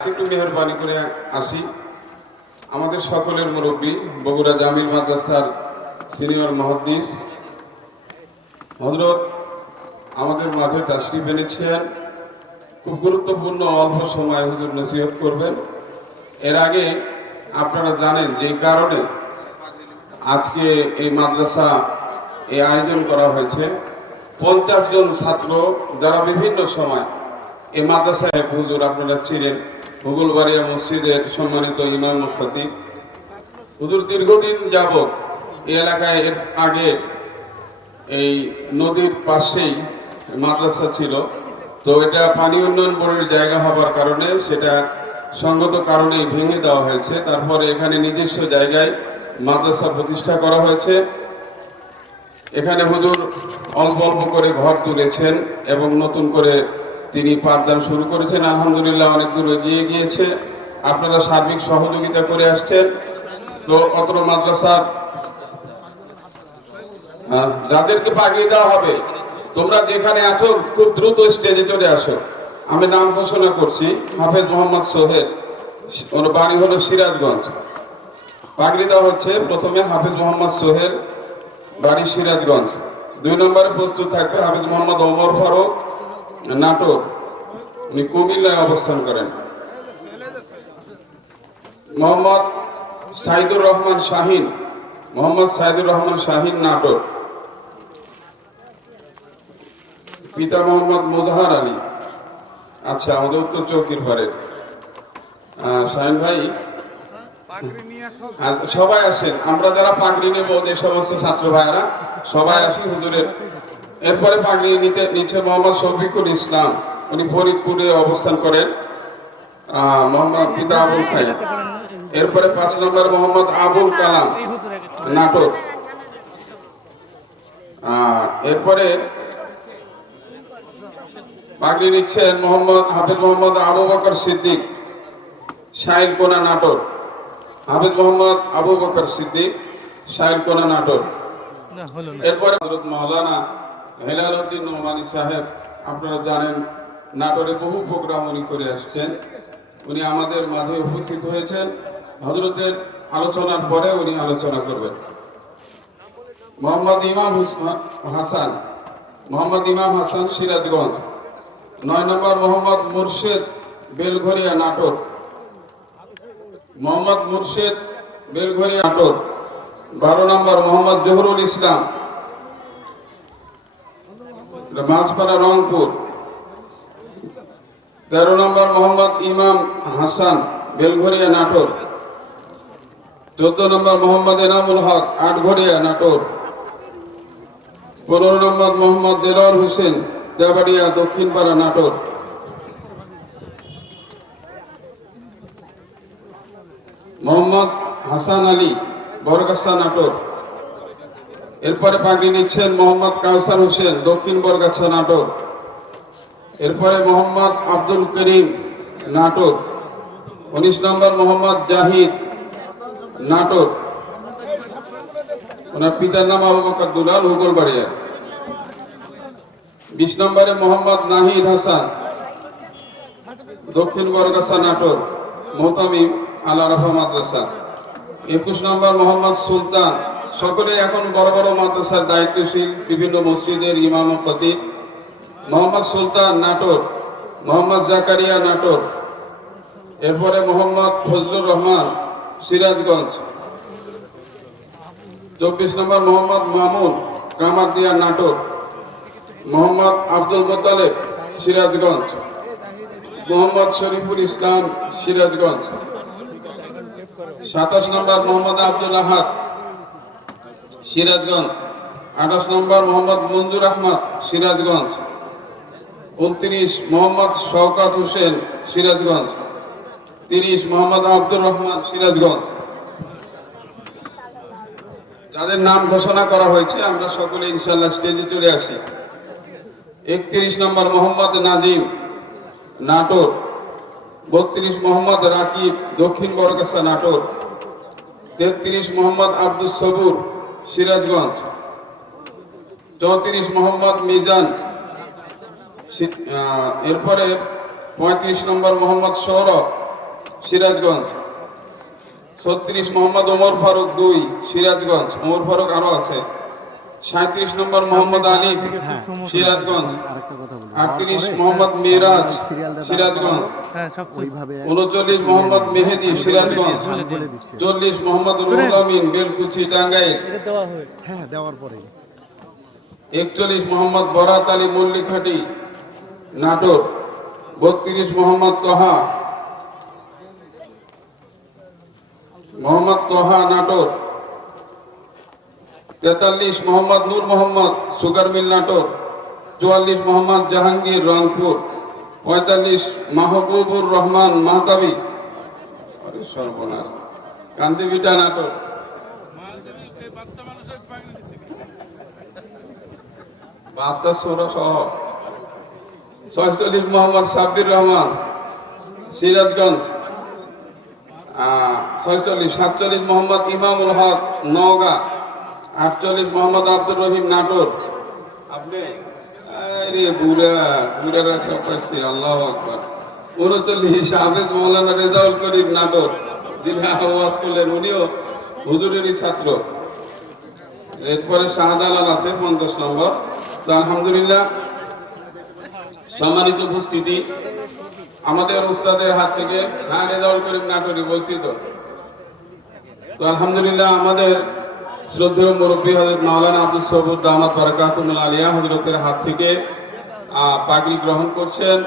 একটু মেহরবানি করে আসি। আমাদের সকলের মুরব্বী বগুড়া জামিল মাদ্রাসার সিনিয়র মুহাদ্দিস হযরত আমাদের মাঝে তাশরিফ এনেছেন। খুব গুরুত্বপূর্ণ অল্প সময় হুজুর নসিহত করবেন। এর আগে আপনারা জানেন যে কারণে আজকে এই মাদ্রাসা এই আয়োজন করা হয়েছে। 50 জন ছাত্র যারা বিভিন্ন সময় এই মাদ্রাসায় হুজুর আপনারা চিনেন, মুঘলবাড়িয়া মসজিদের সম্মানিত ইমাম ও খতিব হুজুর দীর্ঘদিন যাবত এই এলাকায় এর আগে এই নদীর পাশেই মাদ্রাসা ছিল। তো এটা পানি উন্নয়ন বোর্ডের জায়গা হবার কারণে সেটা সঙ্গত কারণেই ভেঙে দেওয়া হয়েছে। তারপরে এখানে নিজস্ব জায়গায় মাদ্রাসা প্রতিষ্ঠা করা হয়েছে। এখানে হুজুর অল্প অল্প করে ঘর তুলেছেন এবং নতুন করে তিনি পাঠদান শুরু করেছেন। আলহামদুলিল্লাহ অনেক দূর এগিয়ে গিয়েছে। আপনারা সার্বিক সহযোগিতা করে আসছেন। তো অত্র মাদ্রাসার যাদেরকে পাগড়ি দেওয়া হবে, তোমরা যেখানে আছো খুব দ্রুত স্টেজে চলে আসো। আমি নাম ঘোষণা করছি, হাফেজ মোহাম্মদ সোহেল, ওর বাড়ি হলো সিরাজগঞ্জ। পাগড়ি দেওয়া হচ্ছে প্রথমে হাফেজ মোহাম্মদ সোহেল, বাড়ি সিরাজগঞ্জ। 2 নম্বরে প্রস্তুত থাকবে হাফেজ মোহাম্মদ ওমর ফারুক, নাটোর, উনি কুমিল্লায় অবস্থান করেন। মোহাম্মদ সাইদুর রহমান শাহিন, মোহাম্মদ সাইদুর রহমান শাহিন, নাটোর। পিতা মোহাম্মদ মুজাহার আলী, আচ্ছা আমাদের উত্তর চৌকির পাড়ের। শাহিন ভাই সবাই আসেন, আমরা যারা পাগড়ি নেব যে সমস্ত ছাত্র ভাইয়েরা সবাই আসি হুজুরের। এরপরে পাগড়ি নিচ্ছে মোহাম্মদ শফিকুল ইসলাম, উনি ফরিদপুরে অবস্থান করেন। মোহাম্মদ পিতা আবুল খায়ের। এরপরে 5 নম্বর মোহাম্মদ আবুল কালাম, নাটোর। এরপরে পাগড়ি নিচ্ছেন মোহাম্মদ হাফেজ মোহাম্মদ আবু বকর সিদ্দিক, শাইলকোনা, নাটোর। হাফেজ মোহাম্মদ আবু বকর সিদ্দিক, শাইলকোনা, নাটোর। এরপরে হযরত মাওলানা হেলাল উদ্দিন নোমানী সাহেব, আপনারা জানেন নাটোরে বহু প্রোগ্রাম উনি করে আসছেন। উনি আমাদের মাঝে উপস্থিত হয়েছেন। হযরতের আলোচনার পরে উনি আলোচনা করবেন। মোহাম্মদ ইমাম হাসান, মোহাম্মদ ইমাম হাসান, সিরাজগঞ্জ। 9 নম্বর মোহাম্মদ মুর্শেদ, বেলঘরিয়া, নাটোর। মোহাম্মদ মুর্শেদ, বেলঘরিয়া, নাটোর। 12 নম্বর মোহাম্মদ জহুরুল ইসলাম, মাঝপাড়া, রংপুর। 13 নম্বর মোহাম্মদ ইমাম হাসান, বেলঘরিয়া, নাটোর। 14 নম্বর মোহাম্মদ এনামুল হক, আটঘরিয়া, নাটোর। 15 নম্বর মোহাম্মদ দেলোয়ার হোসেন, দেবাড়িয়া, দক্ষিণপাড়া, নাটোর। মোহাম্মদ হাসান আলী, বরগাছা, নাটোর। এরপরে পাগড়ি নিচ্ছেন মোহাম্মদ কাউসার হোসেন, দক্ষিণ বরগাছা, নাটোর। এরপরে মোহাম্মদ আব্দুল করিম, নাটোর। 19 নম্বর মোহাম্মদ জাহিদ, নাটোর। ওনার পিতার নাম আবু বকর দুলাল, মুঘলবাড়িয়া। 20 নম্বরে মোহাম্মদ নাহিদ হাসান, দক্ষিণ বরগাছা, নাটোর, মোহতামিম আল আরাফা মাদ্রাসা। 21 নম্বর মোহাম্মদ সুলতান, সকলে এখন বড় বড় মাদ্রাসার দায়িত্বশীল, বিভিন্ন মসজিদের ইমাম ও খতিব। মোহাম্মদ সুলতান, নাটোর। মোহাম্মদ জাকারিয়া, নাটোর। এরপরে মোহাম্মদ ফজলুর রহমান, সিরাজগঞ্জ। 24 নম্বর মোহাম্মদ মামুন, কামারদিয়া, নাটোর। মোহাম্মদ আব্দুল মোতালেব, সিরাজগঞ্জ। মোহাম্মদ শরীফুল ইসলাম, সিরাজগঞ্জ। 27 নম্বর মোহাম্মদ আব্দুল আহাদ, সিরাজগঞ্জ। 28 নম্বর মোহাম্মদ মঞ্জুর আহমদ, সিরাজগঞ্জ। 29 মোহাম্মদ শওকত হোসেন, সিরাজগঞ্জ। 30 মোহাম্মদ আব্দুর রহমান, সিরাজগঞ্জ। যাদের নাম ঘোষণা করা হয়েছে আমরা সকলে ইনশাআল্লাহ স্টেজে চলে আসি। 31 নম্বর মোহাম্মদ নাজিম, নাটোর। 32 মোহাম্মদ রাকিব, দক্ষিণ বরগাছা, নাটোর। 33 মোহাম্মদ আব্দুস সবুর, সিরাজগঞ্জ। 34 মোহাম্মদ মিজান। এরপরে 35 নম্বর মোহাম্মদ সৌরভ, সিরাজগঞ্জ। 36 মোহাম্মদ ওমর ফারুক 2 সিরাজগঞ্জ, ওমর ফারুক আরো আছে। 37 নম্বর মোহাম্মদ আলী সিরাজগঞ্জ। 38 মোহাম্মদ মিরাজ সিরাজগঞ্জ। 39 মোহাম্মদ মেহেদি সিরাজগঞ্জ। 40 মোহাম্মদ রুহুল আমিন বেলকুচি টাঙ্গাইল। 41 মোহাম্মদ বরাত আলী মল্লিকহাটি নাটোর। 32 মোহাম্মদ তোহা নাটোর। 43 মোহাম্মদ নূর মোহাম্মদ সুগার মিল নাটোর। 44 মোহাম্মদ জাহাঙ্গীর রংপুর। 45 মাহবুবুর রহমান মাহতাবি সর্বনাশ কান্দিবিটা নাটোর। 46 মোহাম্মদ সাব্বির রহমান সিরাজগঞ্জ। 47 মোহাম্মদ ইমামুল হক নওগাঁ। 48 মোহাম্মদ আব্দুর রহিম নাটোর। আপনি বুড়ারা সব পাইছি, আল্লাহু আকবার। 39 হাফেজ মৌলানা রেজাউল করিম নাটোর, যিনি আওয়াজ করলেন, উনিও হুজুরেরই ছাত্র। এরপরে শাহজালাল আছে 50 নম্বর। তো আলহামদুলিল্লাহ, সম্মানিত উপস্থিতি, আমাদের উস্তাদের হাত থেকে রেজাউল করিম নাটোরি বলছি তো আলহামদুলিল্লাহ, আমাদের শ্রদ্ধেয় মুরব্বী হযরত মাওলানা আব্দুস সবুর দামাত বারাকাতুহুল আলিয়া হযরতের হাত থেকে পাগড়ি গ্রহণ করছেন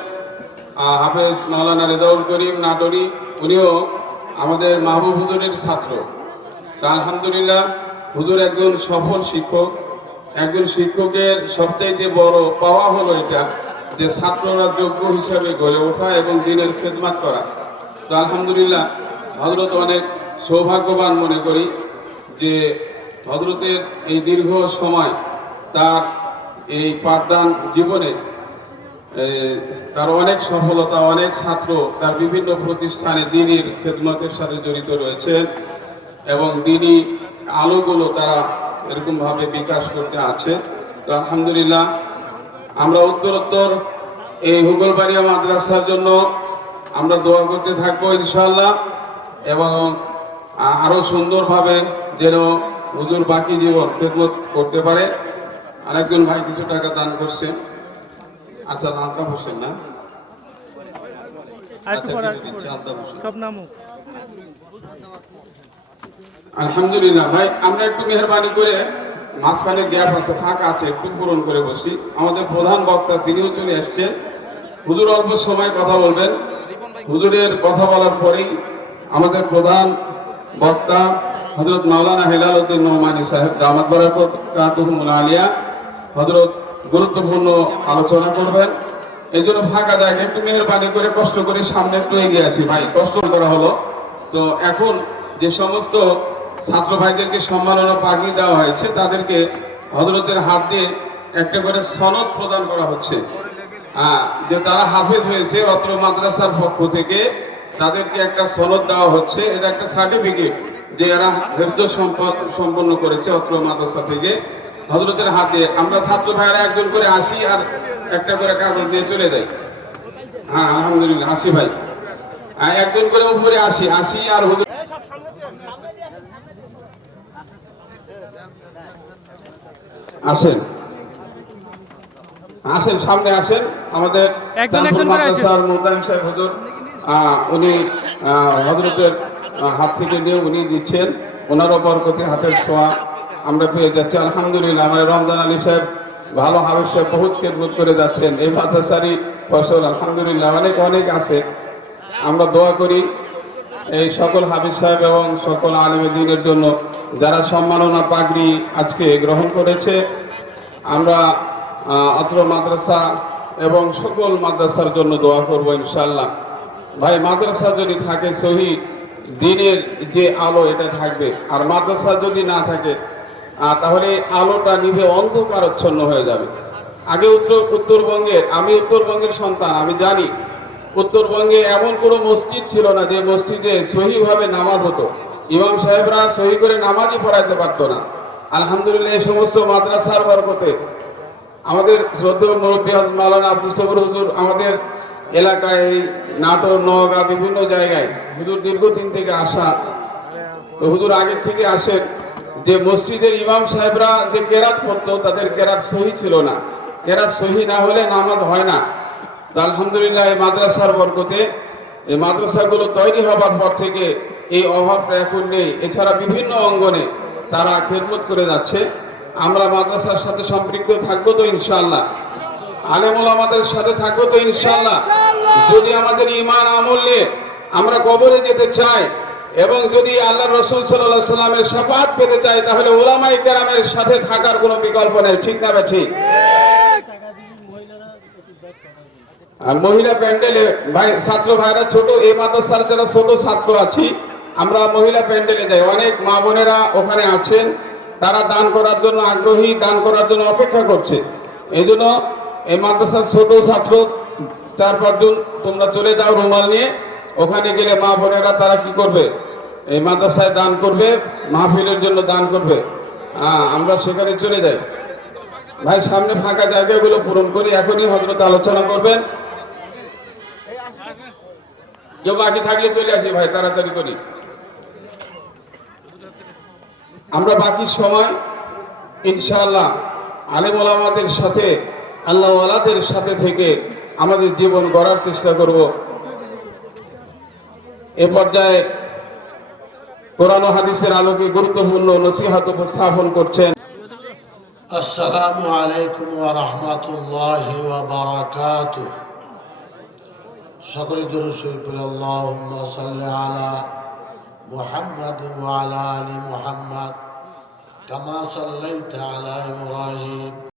হাফেজ মাওলানা রেজাউল করিম নাটোরি। উনিও আমাদের মাহবুব হুজুরের ছাত্র। তা আলহামদুলিল্লাহ, হুজুর একজন সফল শিক্ষক। একজন শিক্ষকের সবচাইতে বড় পাওয়া হলো এটা যে ছাত্ররা যোগ্য হিসাবে গড়ে ওঠা এবং দিনের খেদমত করা। তো আলহামদুলিল্লাহ, হযরত অনেক সৌভাগ্যবান মনে করি যে হযরতের এই দীর্ঘ সময় তার এই পাঠদান জীবনে তার অনেক সফলতা, অনেক ছাত্র তার বিভিন্ন প্রতিষ্ঠানে দ্বীনের খেদমতের সাথে জড়িত রয়েছে এবং দ্বীনি আলোগুলো তারা এরকম ভাবে বিকাশ করতে আছে। তো আলহামদুলিল্লাহ, আমরা উত্তরোত্তর এই হুগলবাড়িয়া মাদ্রাসার জন্য আমরা দোয়া করতে থাকবো ইনশাআল্লাহ, এবং আরো সুন্দরভাবে যেন হুজুর বাকি জীবন খেদমত করতে পারে। আরেকজন ভাই কিছু টাকা দান করছেন। আচ্ছা, আলতাফ হোসেন না? আলহামদুলিল্লাহ ভাই, আমরা একটু মেহরবানি করে মাঝখানে গ্যাপ আছে, ফাঁকা আছে, একটু পূরণ করে বসি। আমাদের প্রধান বক্তা তিনিও চলে আসছেন। হুজুর অল্প সময় কথা বলবেন। হুজুরের কথা বলার পরেই আমাদের প্রধান বক্তা হযরত মাওলানা হেলাল উদ্দিন নোমানী সাহেব দামাত বারাকাতুহুল আলিয়া হযরত গুরুত্বপূর্ণ আলোচনা করবেন। এই জন্য ফাঁকা জায়গা একটু মেহরবানি করে কষ্ট করে সামনে একটু এগিয়ে আসি ভাই, কষ্ট করা হলো। তো এখন যে সমস্ত ছাত্র ভাইদেরকে সম্মাননা পাগড়ি দেওয়া হয়েছে, তাদেরকে হযরতের হাত দিয়ে একটা করে সনদ প্রদান করা হচ্ছে যে তারা হাফেজ হয়েছে। অত্র মাদ্রাসার পক্ষ থেকে তাদেরকে একটা সনদ দেওয়া হচ্ছে। এটা একটা সার্টিফিকেট যে এরা হেফজ সম্পন্ন করেছে অত্র মাদ্রাসা থেকে। হযরতের হাত দিয়ে আমরা ছাত্র ভাইয়েরা একজন করে আসি আর একটা করে কাগজ দিয়ে চলে যাই। হ্যাঁ আলহামদুলিল্লাহ, আসি ভাই, একজন করে উপরে আসি আর হুজুর আসেন সামনে আসেন। আমাদের চাঁদপুর মাদ্রাসার মুদারিস সাহেব হুজুর, উনি হযরতের হাত থেকে নিয়ে উনি দিচ্ছেন। ওনার বরকতে হাতের ছোঁয়া আমরা পেয়ে যাচ্ছি আলহামদুলিল্লাহ। আমার রমজান আলী সাহেব, ভালো হাফেজ সাহেব বহুত খেদমত করে যাচ্ছেন। এই মাদ্রাসারই ফসল আলহামদুলিল্লাহ অনেক আছে। আমরা দোয়া করি এই সকল হাফেজ সাহেব এবং সকল আলেম দ্বীনের জন্য যারা সম্মাননা পাগড়ি আজকে গ্রহণ করেছে। আমরা অত্র মাদ্রাসা এবং সকল মাদ্রাসার জন্য দোয়া করব ইনশাআল্লাহ। ভাই, মাদ্রাসা যদি থাকে সহি দ্বীনের যে আলো এটা থাকবে, আর মাদ্রাসা যদি না থাকে তাহলে আলোটা নিভে অন্ধকারচ্ছন্ন হয়ে যাবে। আগে উত্তরবঙ্গের, আমি উত্তরবঙ্গের সন্তান, আমি জানি উত্তরবঙ্গে এমন কোনো মসজিদ ছিল না যে মসজিদে সহিভাবে নামাজ হতো। ইমাম সাহেবরা সহি করে নামাজই পড়াইতে পারতো না। আলহামদুলিল্লাহ, এই সমস্ত মাদ্রাসার বরকতে আমাদের শ্রদ্ধেয় মুরব্বী মাওলানা আব্দুস সবুর হুজুর আমাদের এলাকায় এই নাটোর নওগাঁ বিভিন্ন জায়গায় হুজুর দীর্ঘদিন থেকে আসা, তো হুজুর আগের থেকে আসেন যে মসজিদের ইমাম সাহেবরা যে কেরাত পড়তো তাদের কেরাত সহি ছিল না, কেরাত সহি না হলে নামাজ হয় না। তো আলহামদুলিল্লাহ এই মাদ্রাসার বরকতে এই মাদ্রাসাগুলো তৈরি হবার পর থেকে এই অভাবটা এখন নেই। এছাড়া বিভিন্ন অঙ্গনে তারা খেদমত করে যাচ্ছে। আমরা মাদ্রাসার সাথে সম্পৃক্ত থাকবো তো ইনশাআল্লাহ, আলেম ওলামাদের সাথে থাকবো তো ইনশাআল্লাহ। যদি আমাদের ঈমান আমল নিয়ে আমরা কবরে যেতে চাই এবং যদি আল্লাহ রাসূল সাল্লাল্লাহু আলাইহি সাল্লামের শাফাআত পেতে চাই, তাহলে উলামায়ে কেরামের সাথে থাকার কোনো বিকল্প নেই। ঠিক না বা ঠিক? আর মহিলা প্যান্ডেলে ভাই ছাত্র ভাইরা ছোট, এই মাদ্রাসার যারা ছোট ছাত্র আছি আমরা মহিলা প্যান্ডেলে যাই, অনেক মা বোনেরা ওখানে আছেন, তারা দান করার জন্য আগ্রহী, দান করার জন্য অপেক্ষা করছে। এই জন্য এই মাদ্রাসার ছোট ছাত্র 4-5 জন তোমরা চলে যাও রুমাল নিয়ে, ওখানে গেলে মা বোনেরা তারা কি করবে, এই মাদ্রাসায় দান করবে, মাহফিলের জন্য দান করবে। আমরা সেখানে চলে যাই। ভাই সামনে ফাঁকা জায়গাগুলো পূরণ করি, এখনই হযরত আলোচনা করবেন। যে বাকি থাকলে চলে আসি ভাই, তাড়াতাড়ি করি। আমরা বাকি সময় ইনশাআল্লাহ আলেম ওলামাদের সাথে, আল্লাহ ওয়ালাদের সাথে থেকে আমাদের জীবন গড়ার চেষ্টা করব। এ পর্যায়ে কোরআন ও হাদিসের আলোকে গুরুত্বপূর্ণ নসিহত উপস্থাপন করছেন। আসসালামু আলাইকুম ওয়া রাহমাতুল্লাহি ওয়া বারাকাতুহু। সকলে দরুদ শরীফ পড়ে আল্লাহুম্মা সাল্লি আলা মুহাম্মাদ ওয়া আলা আলি মুহাম্মাদ কামা সাল্লাইতা আলা ইব্রাহিম